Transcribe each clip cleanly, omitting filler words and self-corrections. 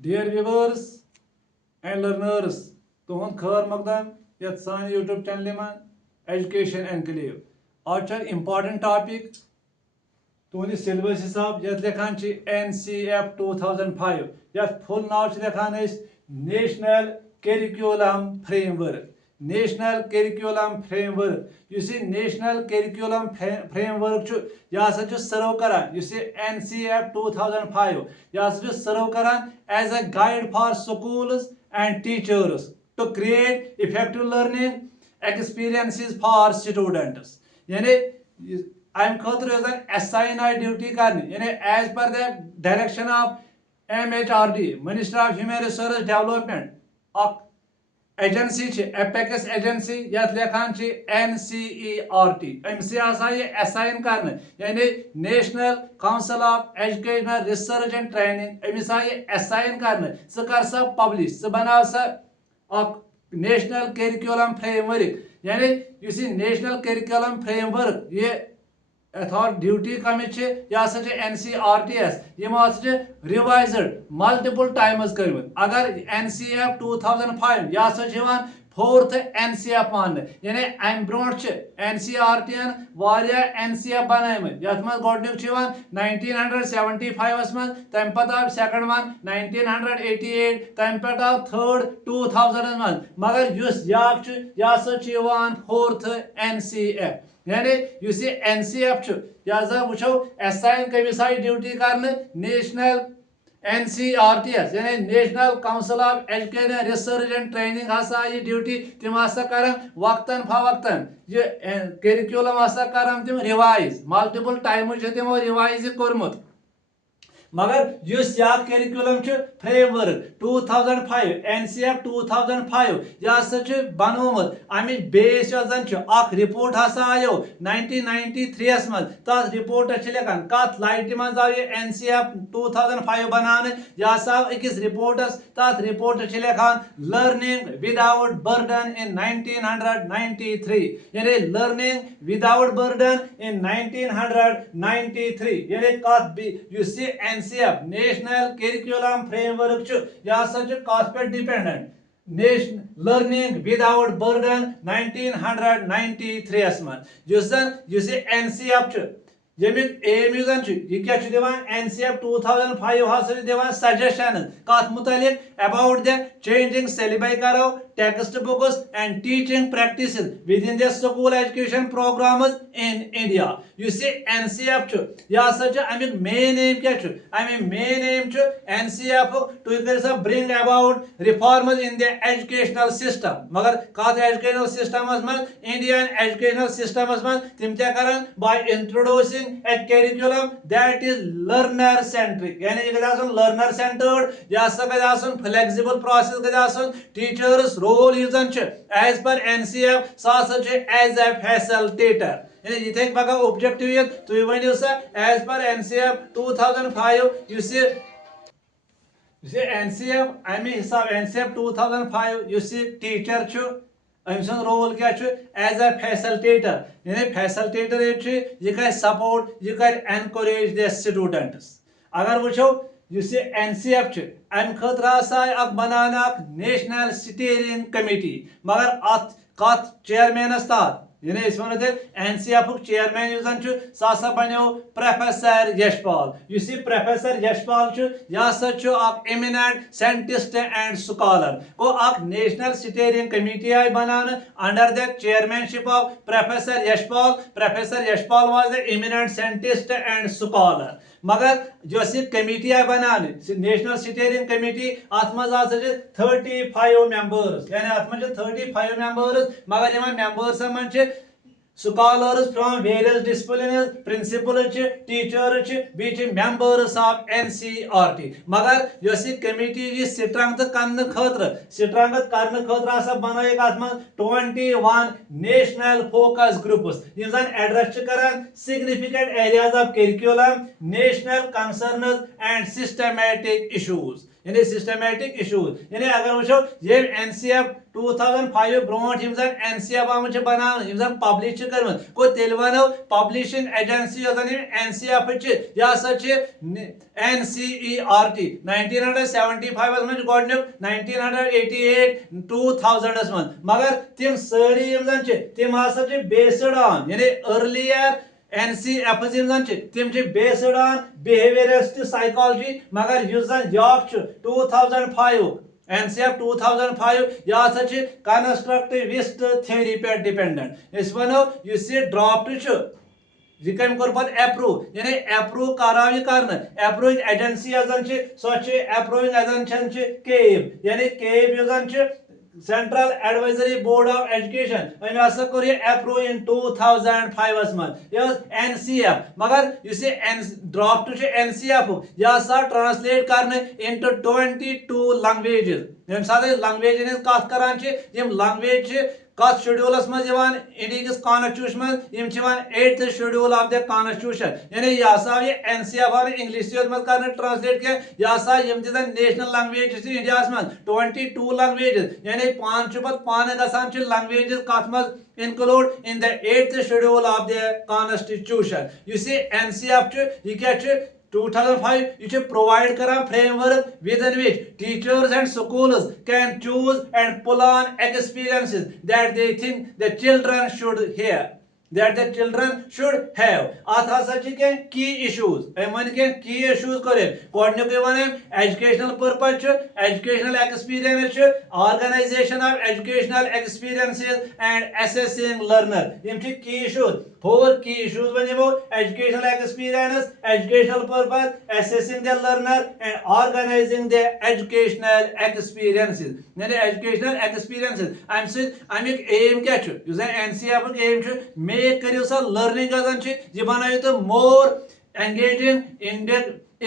Dear viewers and learners, तुहंद खैर मकदम यथ सान यूट्यूब चैनल में एजुकेशन एनक्लेव आज इम्पॉर्टेंट टॉपिक तुहंद सिलेबस हिसाब यथ लिखान NCF 2005 यथ फुल नाव लिखान national curriculum framework national curriculum framework national curriculum framework यह सर्व करान NCF 2005 यह सर्व करान as a guide for schools and teachers to create effective learning experiences for students. यानी I'm खतर assign duty करनी यानी as per the direction of MHRD Ministry of Human Resource Development of agency apex agency यथ लेखान NCERT अमस assign कर यानी national council of educational research and training अमस असाइन कर सह पब्लिश बनाव नेशनल करिकुलम फ्रेमवर्क यानी नेशनल करिकुलम फ्रेमवर्क ये अथॉर ड्यूटी कमिच NCERT रिवाइज्ड मल्टीपल टाइम्स कर अगर NCF 2005 यह फोर्थ NCF मान यानी अम ब्रो NCERT NCF बनाम यथ मज 1975 मज तम पे सेकंड वन 1988 तम पे थर्ड 2000 मज मगर यह फोर्थ NCF यानी NCF यह वो असाइन कमिस ड्यूटी कर नेशनल NCERT यानी national council of education research and training हसा ये ड्यूटी तिम कर वक्तन फवक्तन ये करिकुलम कर तिम रिवाइज मल्टीपल टाइम तिमो रिवाइज कोर्मुत मगर करिकुलम फ्रेमवर्क 2005 NCF 2005 यह बनोमुत अमिच बेस रिपोर्ट हसा आयो 1993 मज तथ रिपोर्ट लिखान कत लाइट मज आव NCF 2005 बनाने यह आव अकिस रिपोर्टस तथ रिपोर्ट लिखान लर्निंग विदाउट बर्डन इन 1993 यानी लर्निंग विदाउट बर्डन इन 1993 यानी कत NCF नेशनल करिकुलम फ्रेमवर्क यह कत पे डिपेंडेंट लर्निंग विदाउट बर्डन 1993 मज NCF यमिक एम यह NCF 2005 हसा सजेशन कत मुतलिक अबाउट द चेंजिंग सिलेबस करो text books and teaching practice with in the school education programs in India NCF यह अमिक मेन एम क्या मेन एम NCF to bring about reforms in the educational system मगर कत एजुकेशनल सिस्टम मज इंडियन एजुकेशनल सिस्टम मज तिम क्या कर by introducing a curriculum that is learner centric यानी ये गजासन learner centered या गजासन flexible process गजासन teachers role यूजन as per NCF साथ as a facilitator यानी ये थे बगा objective ये तो ये वही उसे as per NCF 2005 you see NCF अमी हिसाब NCF 2005 you see teacher अम रोल क्या एज अ फैसिलिटेटर यानी फैसिलिटेटर यह कर सपोर्ट यह कर एनकरेज द स्टूडेंट्स अगर वो NCF अम खतर बनान नेशनल स्टीयरिंग कमेटी मगर अत कत चेयरमैनस तहत यानी वो NCF चेयरमैन यूजन सह बनो प्रोफेसर यशपाल प्रोफेसर यशपाल यह एमिनेंट साइंटिस्ट एंड स्कॉलर गो नेशनल स्टीयरिंग कमेटी आई बनाने under the chairmanship of professor Yashpal was the eminent scientist and scholar मगर जो कमेटी आई बनाने नेशनल स्टीयरिंग कमेटी अत मज 35 मेंबर्स यानी अत मज 35 मेंबर्स मगर इन मेंबर्स मज scholars from various disciplines principals teachers beach members of NCERT मगर यह कमेटी स्ट्रेंथ करने खतर बनाइक अत 21 नेशनल फोकस ग्रुप्स यम जन एड्रेस कर significant areas of curriculum national concerns and systematic issues यानी सिस्टमेटिक इशूज यानी अगर वो ये NCF 2005 ब्रोट NCF आम बनान पब्लिश कर तेल वनो पब्लिशिंग एजेंसी NCF यह NCERT 1975 मज गोडनुक 1988 2000 मज मगर तिम सारी तिम हसा बेस्ड ऑन यानी अर्लियर NCF तिम बेस्ड ऑन बिहेवियरिस्ट साइकोलॉजी मगर युस 2005 NCF 2005 यह कंस्ट्रक्टिविस्ट थ्योरी पे डिपेंडेंट इस वनो युस ड्राफ्ट यह कम कोर पत अप्रूव यानी अप्रूव कराव यह कर अप्रूविंग एजेंसी सो अप्रूविंग एजेंसी केब यानी CABE central advisory board of education अमे कोर अप्रूव इन 2005 मज यह NCF मगर ड्राफ्ट NCF यह ट्रांसलेट करने इनटू 22 लैंग्वेजेस यम साथ लैंग्वेज कत करान लैंग्वेज कत शेड्यूलस मज इंडिया कॉन्स्टिट्यूशन मज 8th schedule of the constitution यानी यह NCF इंग्लिश मज कर ट्रांसलेट किया यह नेशनल लैंग्वेज इंडिया मज 22 लैंग्वेजेस यानी पान गसान लैंग्वेजेस कत मज include in the 8th schedule of the constitution you see NCF यह क्या 2005 you provide kara framework within which teachers and schools can choose and pull on experiences that they think the children should hear that the children should have athasa key issues key issues kore educational purpose educational experience organization of educational experiences and assessing learner key issues 4 key issues educational experience educational purpose assessing the learner and organizing the educational experiences educational experiences amik aim kya NCF aim make learning यह बनायो मोर engaging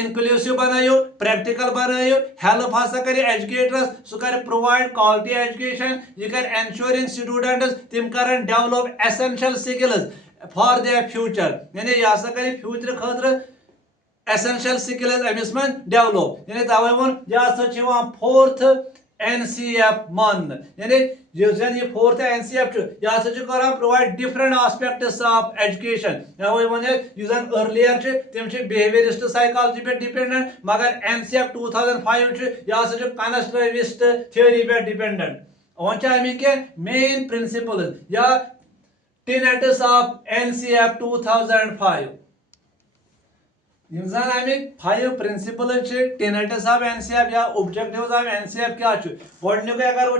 inclusive बनायो practical बनायो help हसा कर educators सह कर provide quality education यह कर एंश्योरिंग स्टूडेंट्स तिम कर develop essential skills for their future यानी यह हसा कर फ्यूचर खतर एसेंशियल स्किल्स अमिस मन डेवलप यानी तवे वो यह 4th NCF मान यानी ये 4th NCF यह provide different aspects of education earlier तिम बिहेवियरिस्ट साइकोलॉजी पे डिपेंडेंट मगर NCF 2005 यह कंस्ट्रक्टिविस्ट थ्योरी पे डिपेंडेंट वन अमिक मेन प्रिंसिपल्स या टेनेट्स ऑफ NCF 2005 अमिक 5 प्रिंसिपल टेनेट्स ऑफ NCF या ऑब्जेक्टिव्स ऑफ NCF क्या गोडनुक अगर वो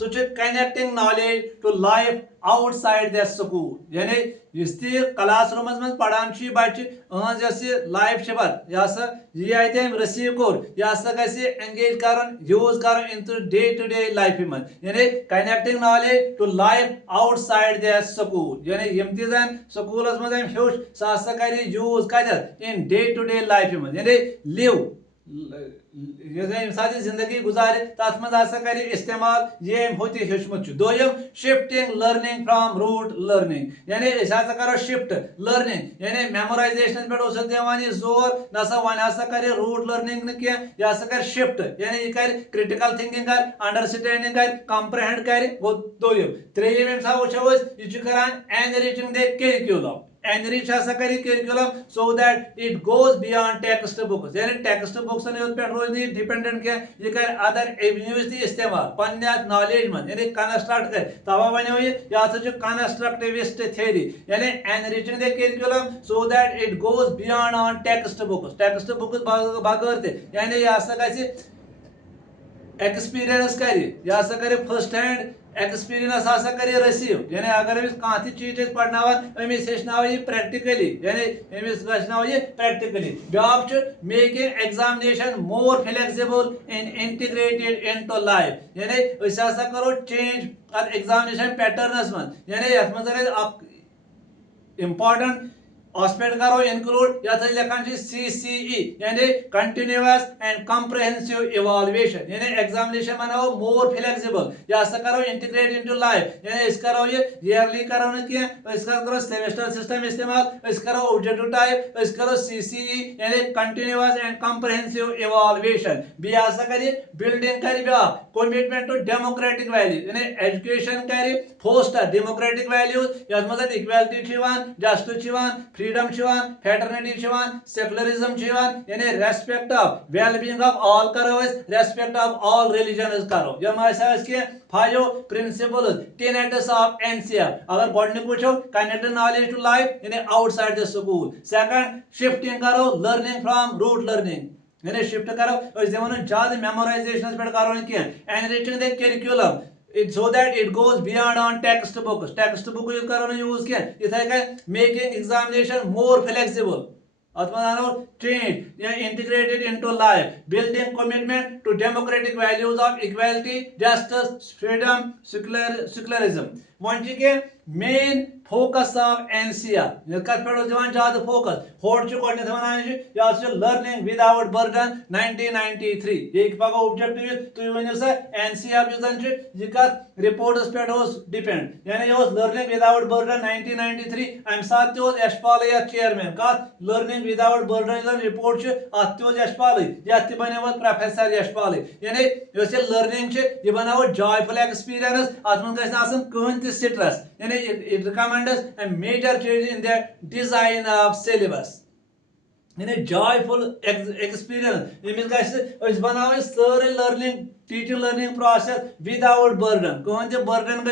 सह connecting knowledge to life outside the school यानी इस क्लासरूम मज पढ़ान बच्चे लाइफ यह रिसीव कोर यह एंगेज कर यूज कर इन डे टू डे लाइफ मज यानी connecting knowledge to life outside the school यानी यम स्कूल मज हेच सह कर यूज कत in day to day life मज यानी लिव जिंदगी गुजारे तथ मज कर इस्तेमाल ये हेचमुत दोयम shifting learning from rote learning यानी करो शिफ्ट लर्निंग यानी मेमोराइजेशन पे दिवान जोर नसा वन कर रूट लर्निंग यह कर शिफ्ट यानी यह कर क्रिटिकल थिंकिंग कर अंडरस्टैंडिंग कर कंप्रहेंड कर गो दोयम त्रेयम वो यह enriching the curriculum enrich curriculum so that it goes beyond text books यानी टेक्स्ट बुक्स पे रोज डिपेंडेंट क्या ये कर अदर एवेन्यूज ती इस्तेमाल पन्ने नॉलेज मन यानी कंस्ट्रक्ट कर तवा वनो ये कंस्ट्रक्टिविस्ट थ्योरी यानी enriching the curriculum so that it goes beyond on text books बगैर यानी यह एक्सपीरियंस कर फर्स्ट हैंड एक्सपीरियंस कर रिसीव यानी अगर कह चीज पढ़नावान अमिस हेचनाव यह प्रैक्टिकली यानी अमिस गो यह practically back making examination more flexible in integrated into life यानी करो चेंज एग्जामिनेशन पैटर्नस मन यानी ये इंपॉर्टेंट अस पे करो इंक्लूड यथ लिखान CCE यानी कंटिन्यूअस एंड कंप्रहेंसिव इवैल्यूएशन यानी एग्जामिनेशन बनाओ मोर फ्लेक्सिबल या करो इंटीग्रेट इनटू लाइफ यानी इस करो ये ईयरली करो न कि इस करो सेमेस्टर सिस्टम इस्तेमाल इस करो ऑब्जेक्टिव टाइप इस करो CCE यानी कंटिन्यूअस एंड कंप्रहेंसिव इवैल्यूएशन बी कर बिल्डिंग कर ब्या कमिटमेंट टू डेमोक्रेटिक वैल्यू यानी एजुकेशन कर फोस्टर डेमोक्रेटिक वैल्यूज यथ मज equality justice freedom fraternity secularism यानी respect of well being of all करो रेस्पेक्ट ऑफ ऑल रिलीजन करो यम five principles tenets of NCF अगर गोडनिक वुचो कनेक्ट नॉलेज टू लाइफ यानी outside the school second shifting करो लर्निंग फ्रॉम रूट लर्निंग यानी शिफ्ट करो ज्यादा मेमोराइजेशन पे करो enriching the curriculum so that it goes beyond on textbook use करो यूज क्या इथे making examination more flexible change integrated into life building commitment to democratic values of equality justice freedom secularism one के main focus of NCR कत पे ज्यादा focus होट one learning without burden 1993 ये पगह objective तुम वन सा NCR यह कत रिपोर्टस पे डिपेंड यानी यह लर्निंग विदाउट बर्डन 1993 अम सात यशपाल चेयरमैन कत लर्निंग विदाउट बर्डन रिपोर्ट अत यशपाल ये बनो प्रोफेसर यशपाल यानी लर्निंग यह बनाओ जॉयफुल एक्सपीरियंस अत मन कहन स्ट्रेस यानी it recommends a major change in the design of syllabus यानी joyful experience यमिस बनावे सारे learning teaching learning process without burden कहन बर्डन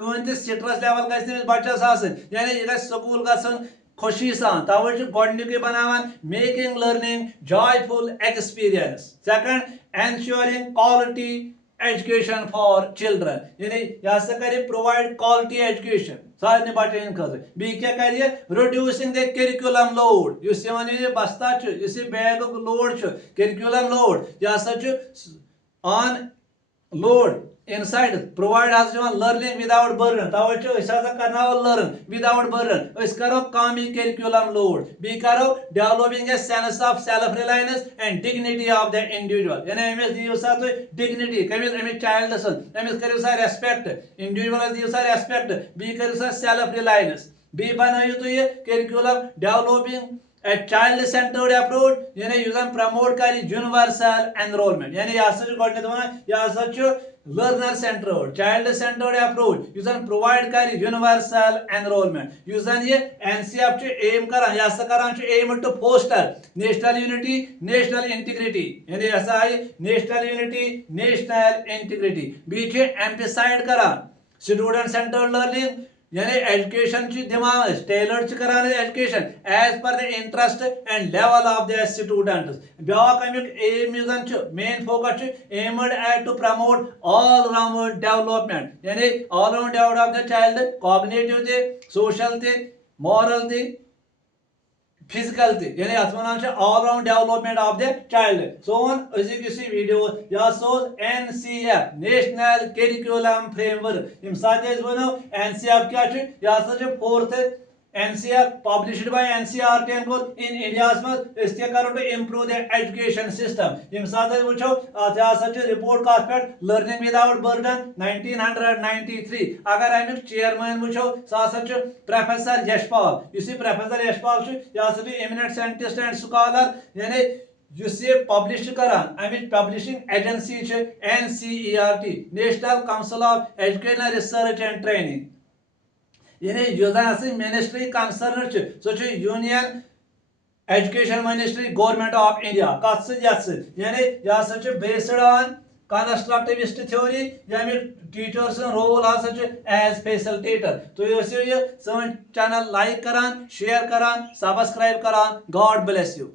कहन स्ट्रेस लेवल गमिस बच्चस यानी यह स्कूल गसन खुशी सान तवे गोडनिक बनावान making learning joyful experience second ensuring quality education for children यानी यह कर प्रोवाइड क्वालिटी एजुकेशन सारे बच्चन खतर बी क्या कर रिड्यूसिंग द करिकुलम लोड बस्ता बैग लोड करिकुलम लोड यह on load inside provide as learning without burden तवे करना learn without burden करो कम curriculum load बी करो developing a sense of self reliance and dignity of the individual यानी अमिस दियो सा तो dignity अमिस child अमिस करियो सा respect individual दियो सा respect बी करियो सा self reliance बी बनायो तो ये curriculum developing a child centered approach यानी यूजन प्रमोट कर universal enrollment यानी यह learner centered child centered approach यूजन प्रोवाइड कर universal enrollment यूजन ये NCF एम करान aim to foster national unity national integrity यानी national unity national integrity बीच emphasize करान student centered learning यानी एजुकेशन दिमान टेलर्ड करान education as per the interest and level of the students ब्याक अमिक aim main focus aimed at to promote all round development यानी all round development of the child cognitive ते social ते moral ते physical यानी अत one all round development of the child सोन अजुक वीडियो यह NCF नेशनल करिकुलम फ्रेमवर्क यम साथ वनो NCF क्या यह fourth NCF published by NCERT in India मज करो to improve the education system यम साथ वो अत रिपोर्ट कत पे लर्निंग विदाउट बर्डन 1993 अगर अमिक चेयरमैन वो सह प्रोफेसर यशपाल प्रोफेसर यशपाल यह एमिनेंट साइंटिस्ट एंड स्कॉलर यानी पब्लिश करान अमिच publishing agency NCERT national council of educational research and training यानी मिनिस्ट्री कंसर्न सो union education ministry government of India कत यानी यह बेस्ड ऑन कंस्ट्रक्टिविस्ट थ्योरी यमिक टीचर्स रोल एज फैसिलिटेटर तो सन चैनल लाइक करान शेयर करान सब्सक्राइब करान गॉड ब्लेस यू।